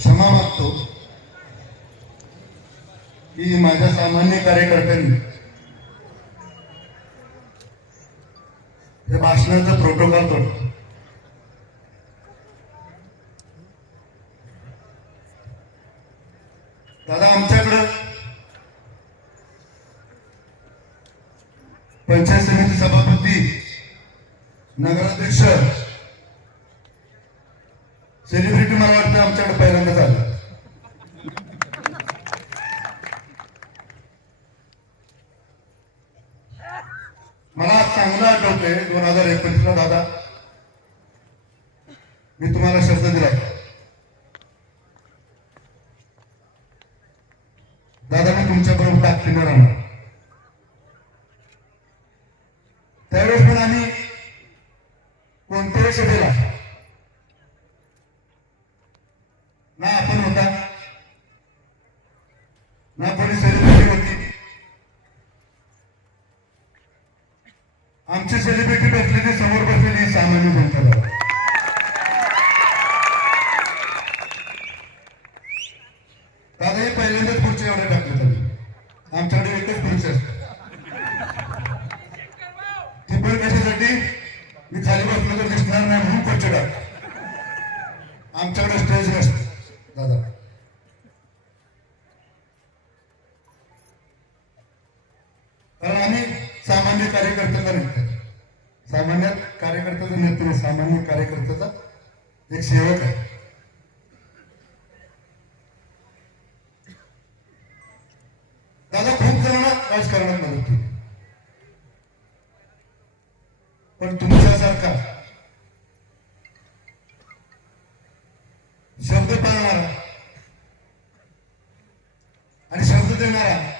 क्षमा मागतो. की माझ्या सामान्य कार्यकर्त्यांनी हे भाषणाचं प्रोटोकॉल तोडतो दादा आमच्याकडं पंचायत समिती सभापती नगराध्यक्ष सेलिब्रिटी मला वाटतं आमच्याकडे पहिल्यांदा झालं मला होते दोन हजार एकवीस ला दादा मी तुम्हाला शब्द दिला दादा मी तुमच्या बरोबर ताकदीनं राहणार त्यावेळेस पण आम्ही कोणत्याही सभेला ना आपण होता ना कोणी सेलिब्रिटी होती आमची सेलिब्रिटी बसलेली समोर बसलेली सामान्य जनता दादा. दादा हे पहिल्यांदाच खुर्ची एवढे टाकले त्यांनी आमच्याकडे एकच खुर्ची असते ती पण कशासाठी मी खाली बसलो तर दिसणार नाही म्हणून खुर्ची टाक आमच्याकडे स्टेज नसते दादा कारण आम्ही सामान्य कार्यकर्त्याचा नेता आहे. सामान्य कार्यकर्त्याचा नेता नाही सामान्य कार्यकर्त्याचा एक सेवक आहे दादा खूप जणांना राजकारणात मदत केली पण तुमच्यासारखा. शब्द पाळणारा. आणि शब्द देणारा.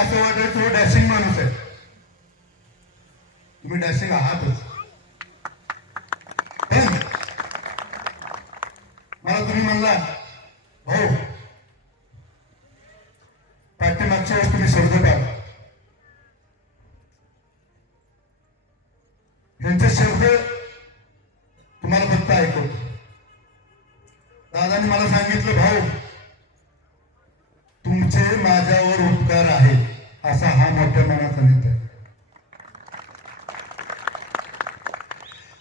असं वाटायचं तो डॅशिंग माणूस आहे. तुम्ही डॅशिंग आहातच. मला तुम्ही म्हणला भाऊ माध्यमाला हा आहे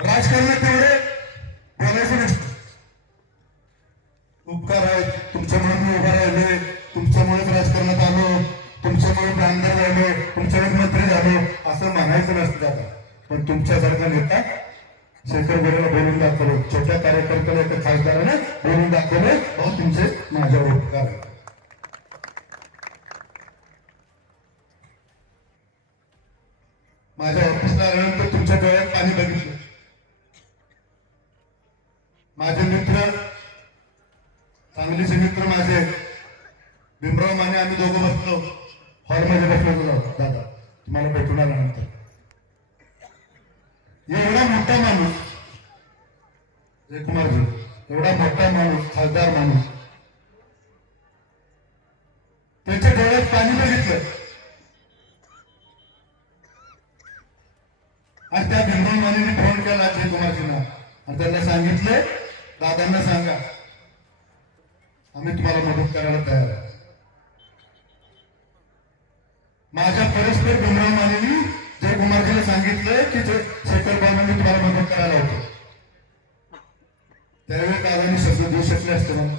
राजकारणात तेवढे बोलायचे नसतं उपकार आहेत. तुमच्यामुळे मी उभा राहिले तुमच्यामुळेच राजकारणात आलो तुमच्यामुळे मी आमदार झालो तुमच्यामुळे मंत्री झालो असं म्हणायचं नसतं आता. पण तुमच्यासारखा नेता शेखर गोरेला बोलून दाखवलं. छोट्या कार्यकर्त्याला एका खासदाराने बोलून दाखवलं. भाऊ तुमचे माझ्यावर उपकार आहेत माझ्या ऑफिसला आल्यानंतर तुमच्या बघितलं माझे मित्र सांगलीचे मित्र माझे. भीमराव माने आम्ही दोघं बसलो. हॉलमध्ये बसलो होतो दादा. तुम्हाला भेटून आल्यानंतर. एवढा मोठा माणूस त्यावेळी दादांनी शब्द देऊ शकले असते ना.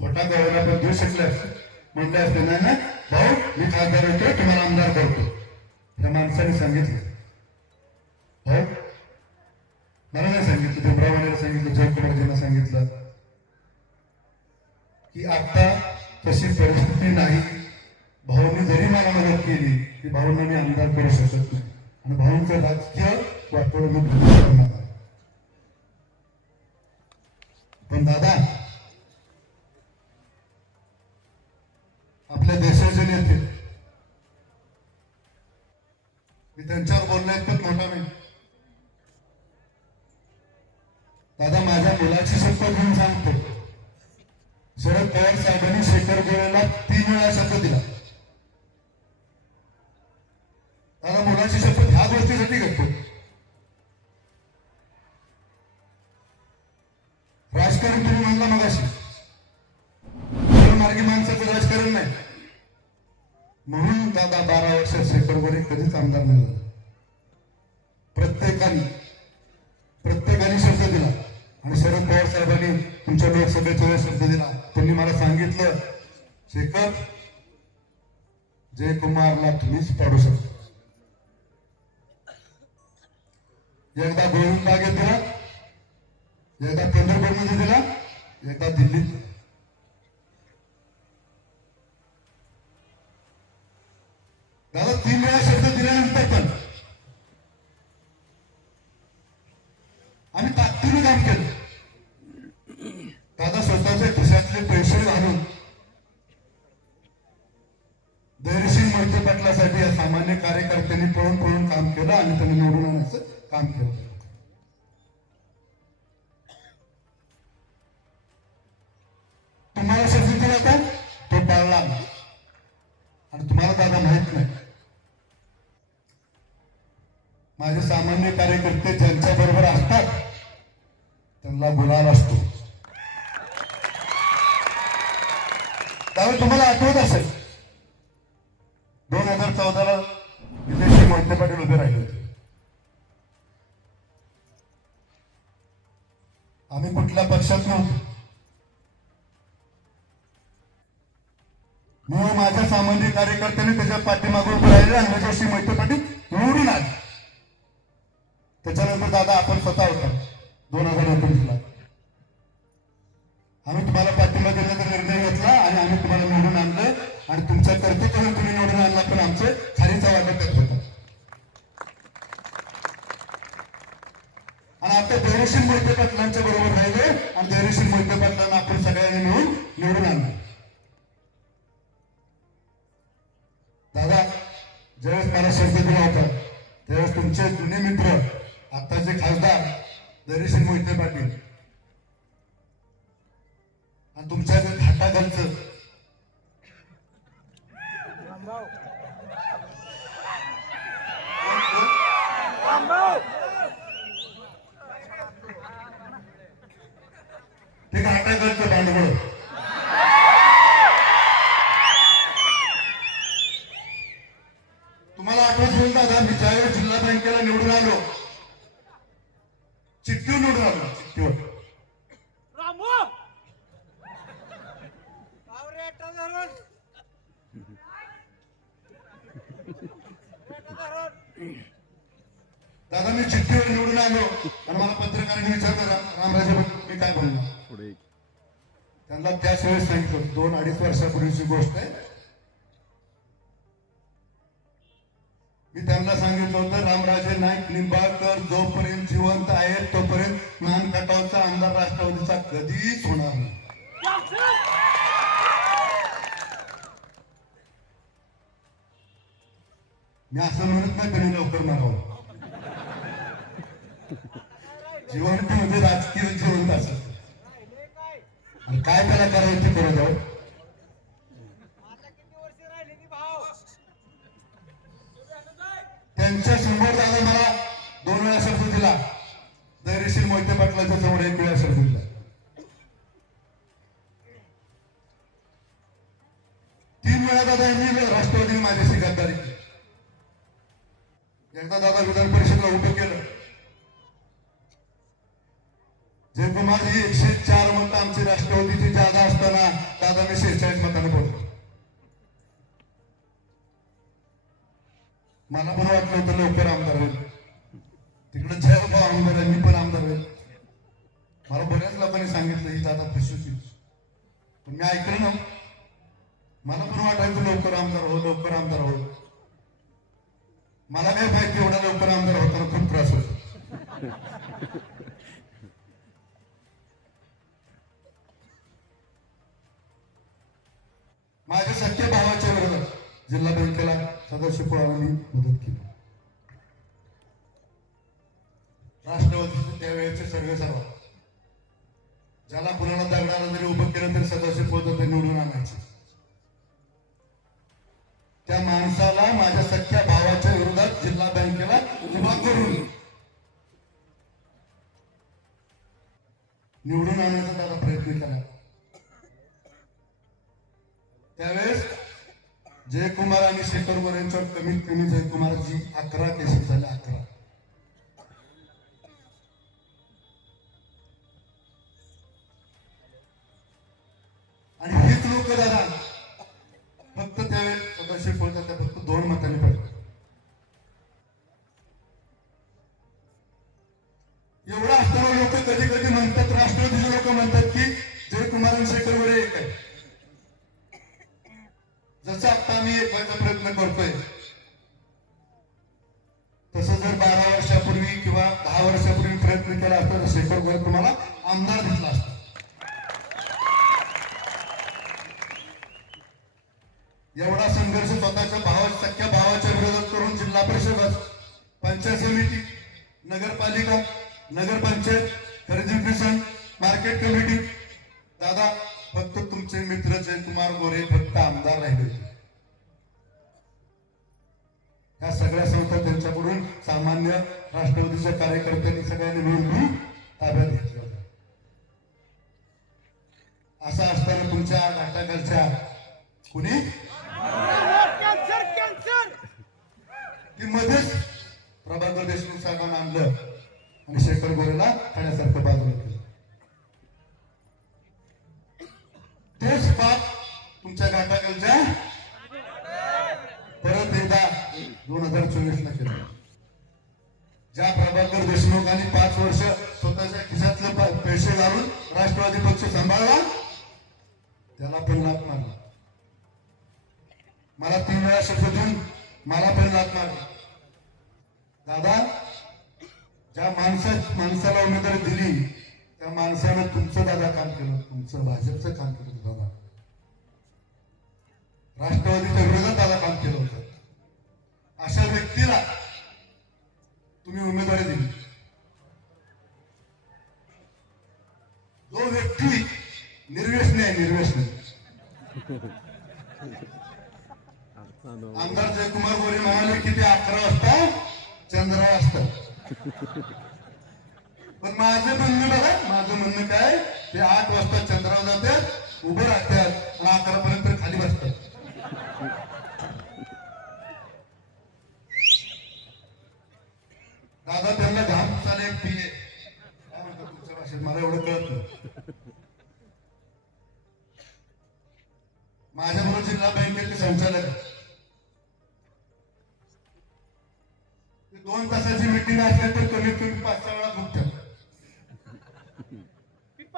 खोटा गव्हायला पण देऊ शकले असते. म्हणले असते नाही ना भाऊ मी खासदार होतो तुम्हाला आमदार करतो. त्या माणसाने सांगितलं. भाऊ मला नाही सांगितलं भीमरावाने सांगितलं जयकुमारजींना सांगितलं. की आता तशी परिस्थिती नाही. भाऊंनी जरी मला मदत केली की भाऊंना मी आमदार करू शकत नाही. आणि भाऊंचं राजकीय वाटोळं मी करणार पण दादा आपल्या देशाचे नेते मी त्यांच्यावर बोलण्यात पण मोठा नाही. दादा माझ्या मुलाची शपथ घेऊन सांगतो. शरद पवार साहेबांनी शेखर गोरेला तीन वेळा शपथ दिला. कधीच आमदार नाही झाला. प्रत्येकाने प्रत्येकाने शब्द दिला. आणि शरद पवार साहेबांनी तुमच्या लोकसभेचा शब्द दिला. त्यांनी मला सांगितलं शेखर जयकुमारला तुम्हीच पाडू शकता. एकदा गोविंद बागेत दिला एकदा पंढरपूरमध्ये दिला एकदा दिल्लीत दादा तीन वेळा शब्द दिल्यानंतर पण. आम्ही ताकदीने काम केलं. दादा स्वतःच्या खिशातले पैसे घालून धैर्यशील मोहिते पाटलासाठी या सामान्य कार्यकर्त्यांनी पळून पळून काम केलं आणि त्यांनी निवडून आणण्याचं काम केलं. माझे सामान्य कार्यकर्ते ज्यांच्या बरोबर असतात त्यांना गुलाल असतो. त्यावेळी तुम्हाला आठवत असेल दोन हजार चौदाला विदेशी मोहिते पाटील उभे राहिले होते. आम्ही कुठल्या पक्षात नव्हतो. मी माझ्या सामान्य कार्यकर्त्याने त्याच्या पाठीमागून राहिले आणि विजयसिंग मोहिते पाटील निवडून आले. दादा आपण स्वतः धैर्यशील मोहिते पाटील. आणि तुमच्या जे घाटाघरचं ते घाटाघरचं भांडवल तुम्हाला आठवत होईल दादा मी ज्यावेळेस जिल्हा बँकेला निवडून आलो चिठ्ठीवर निवडून आलो चिठ्ठीवर रामू आवरे धरून धरून दादा मी चिठ्ठीवर निवडून आलो आणि मला पत्रकारांनी विचारलं रामराजे मी काय बोलणार पुढे त्यांना त्याच वेळेस सांगितलं दोन अडीच वर्षापूर्वीची गोष्ट आहे. मी त्यांना सांगितलं होतं रामराजे नाईक निंबाळकर जोपर्यंत जिवंत आहेत तोपर्यंत मान खटावचा आमदार राष्ट्रवादीचा कधीच होणार नाही. मी असं म्हणत नाही त्यांनी लवकर मारावं जिवंत म्हणजे राजकीय जिवंत असत आणि काय त्याला करायचं ते करू द्यावं त्यांच्यासमोर दादा मला दोन वेळा शब्द दिला. दैरेशील मोहिते पाटलाच्या समोर एक वेळा शब्द दिला. तीन वेळा दादा यांनी राष्ट्रवादीने माझ्याशी गद्दारी केली एकदा दादा विधान परिषदला उभं केलं. जेव्हा माझी एकशे चार मत आमची राष्ट्रवादीची जागा असताना दादा मी शेहेचाळीस मताने बोलतो मला पण वाटलं होतं लवकर आमदार होईल. तिकडे जय भाऊ आमदार आहे मी पण आमदार होईल. मला बऱ्याच लोकांनी सांगितलं ही दादा फसवतील पण मी ऐकलं ना मला पण वाटायचं लवकर आमदार हो लवकर आमदार हो. मला नाही माहिती एवढा लवकर आमदार होताना खूप त्रास होत माझ्या सख्या भावाच्या वर्ग जिल्हा बँकेला सदाशिव पवारांनी मदत केली. राष्ट्रवादीचे त्यावेळेचे सर्वे सर्व. ज्याला कुणाला दगडाला जरी उभं केलं तरी सदस्य निवडून आणण्याचा त्याला प्रयत्न केला. त्यावेळेस जयकुमार आणि शेखर गोरे यांच्यावर कमीत कमी जयकुमारची अकरा केसेस झाल्या अकरा. आणि हेच लोक दादा फक्त त्यावेळेस सदाशिव बोलतात त्या फक्त दोन मतांनी पडतात एवढा असताना लोक कधी कधी लोक म्हणतात की जयकुमार आणि शेखर एक आहे जसं आता आम्ही एक व्हायचा प्रयत्न करतोय तसं जर बारा वर्षापूर्वी किंवा दहा वर्षापूर्वी प्रयत्न केला असता तर शेखर गोरे तुम्हाला आमदार दिसला असता. एवढा संघर्ष स्वतःच्या भावा सख्या भावाच्या विरोधात करून जिल्हा परिषद पंचायत समिती नगरपालिका नगरपंचायत खरेदी कमिटी दादा फक्त तुमचे मित्र जयकुमार गोरे फक्त आमदार राहिले या सगळ्या संस्था त्यांच्याकडून सामान्य राष्ट्रवादीच्या कार्यकर्त्यांनी सगळ्यांनी मिळून ताब्यात होत्या असं असताना तुमच्या घाटाखालच्या कुणी? की मध्येच प्रभाकर देशमुख साहेबांना आणलं आणि शेखर गोरेला खाण्यासारखं बाजूला केलं तेच पाप तुमच्या घाटाकडच्या परत एकदा दोन हजार चोवीस ला केलं. ज्या प्रभाकर देशमुखांनी पाच वर्ष स्वतःच्या खिशातले पैसे घालून राष्ट्रवादी पक्ष सांभाळला त्याला पण लाभ मारला. मला तीन वेळा शपथ देऊन मला पण लाभ मारला. दादा ज्या माणसा माणसाला उमेदवारी दिली त्या माणसानं तुमचं दादा काम केलं तुमचं भाजपचं काम केलं दादा. राष्ट्रवादीच्या विरोधात दादा काम केलं होतं. अशा व्यक्तीला तुम्ही उमेदवारी दिली. जो व्यक्ती निर्व्यसनी आहे निर्व्यसनी. आमदार जयकुमार गोरे म्हणाले की ते अकरा वाजता चंद्रा वाजता पण माझं म्हणणं बघा माझं म्हणणं काय? ते आठ वाजता चंद्रावर जातात उभं राहतात आणि अकरा पर्यंत खाली बसतात.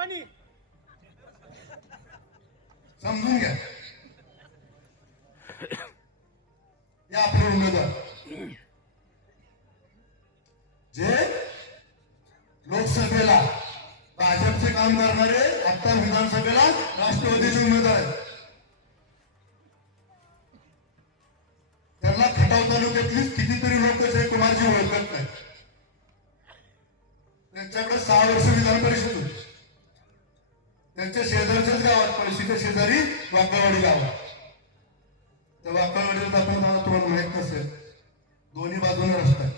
पाणी समजून घ्या. दोन्ही बाजूने रस्ता आहे.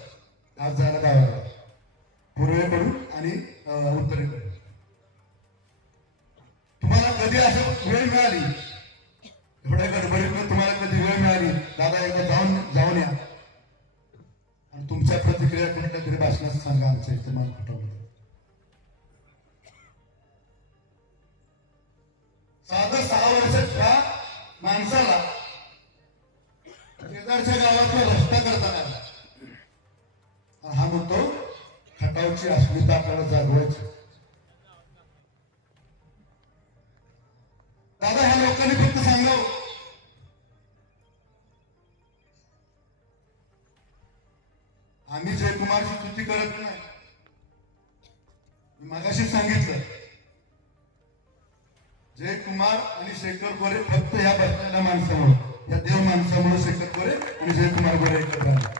आज जायला गावाला पूर्वेकडून आणि उत्तरेकडून तुम्हाला कधी असं वेळ मिळाली? एवढ्या गडबडीतनं तुम्हाला कधी वेळ मिळाली? दादा एकदा जाऊन जाऊन या. आणि तुमच्या प्रतिक्रिया कुठल्या तरी भाषणात सांगा आमच्या इथे मला फटवलं साधं सहा वर्षाच्या माणसाला शेजारच्या गावातला रस्ता करता हा म्हणतो खटावची अस्मिता आपल्याला जागवायची. दादा ह्या लोकांनी फक्त सांगावं. आम्ही जयकुमारची स्तुती करत नाही. मी सांगितलं जयकुमार आणि शेखर गोरे फक्त या बसलेल्या माणसामुळे या देव माणसामुळे शेखर गोरे आणि जयकुमार गोरे एकत्र आले.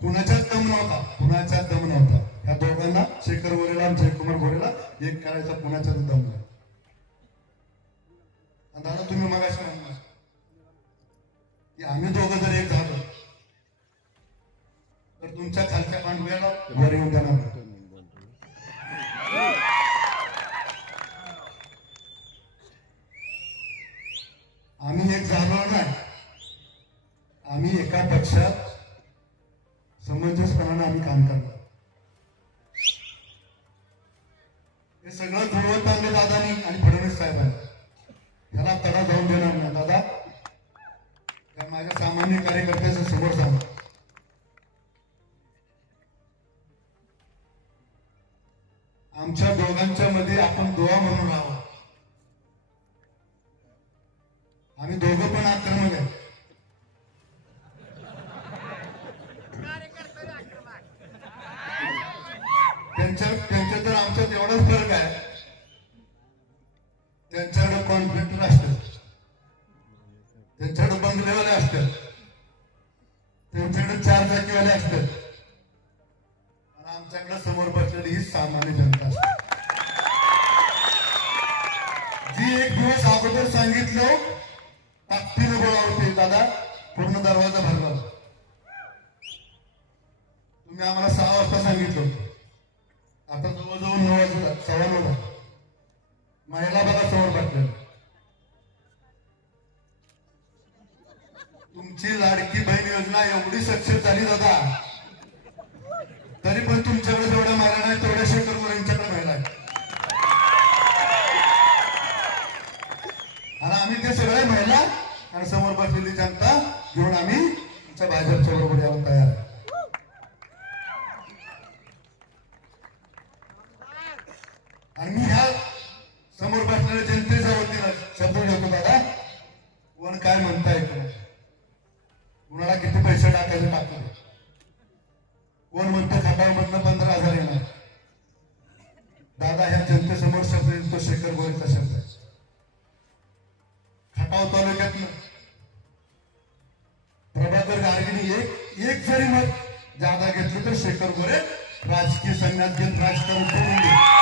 कुणाच्याच दम नव्हता? कुणाचा दम नव्हता? या दोघांना शेखर गोरेला आणि जयकुमार गोरेला एक करायचा कुणाचा दम नाही. दादा तुम्ही मगाशी म्हणला की आम्ही दोघं जर एक झालो तर तुमच्या खालच्या पांडव्याला वर येऊन देणार तुम्ही आम्हाला सहा वाजता सांगितलं. कोण काय म्हणताय कुणाला किती पैसे टाकायचे टाकले कोण म्हणतो खात्यामधनं पंधरा हजार येणार? दादा ह्या जनतेसमोर शब्द येईल तो शेखर गोरेचा शब्द खटाव तालुक्यातनं प्रभाकर गार्गिनी एक एक जरी मत जादा घेतली तर शेखर गोरे राजकीय संघात घेत राजकारण सोडून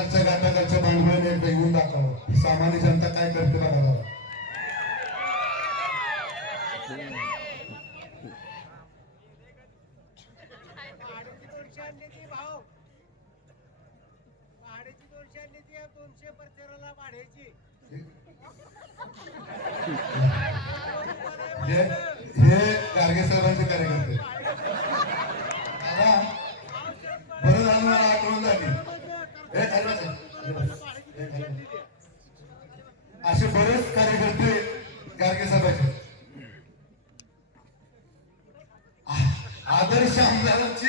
तुमच्या खालच्या गाठाखालच्या भांडवलीने एकदा येऊन दाखवा सामान्य जनता काय करते बघा हे भाड्याची साहेबांचे कार्यक्रम আদর্শ আমরা হচ্ছি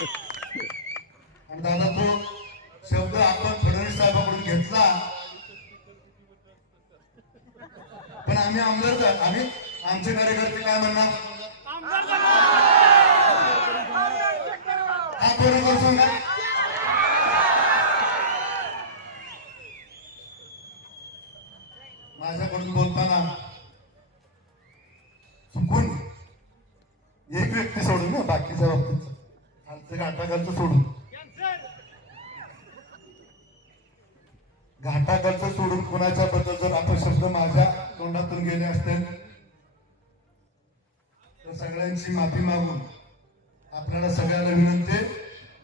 आणि दादा तो शब्द आपण फडणवीस साहेबांकडून घेतला. पण आम्ही आमदार आम्ही आमचे कार्यकर्ते काय म्हणणार हा बरोबर सांगा माझ्याकडून बोलताना चुकून एक व्यक्ती सोडून ना बाकीच्या बाबतीत खालचं घाटाखालचं सोडून घाटाखालचं सोडून कोणाच्या बद्दल जर अपशब्द माझ्या तोंडातून गेले असते तर सगळ्यांची माफी मागून आपल्याला सगळ्याला विनंती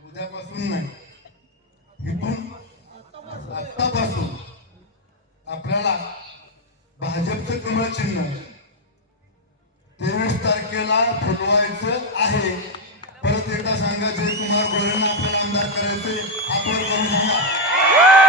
उद्यापासून नाही इथून आतापासून आपल्याला भाजपचं कमळ चिन्ह तेवीस तारखेला फुलवायचं आहे. परत एकदा सांगा जयकुमार गोरेंना आपल्याला आमदार करायचे आपण करून सांगा.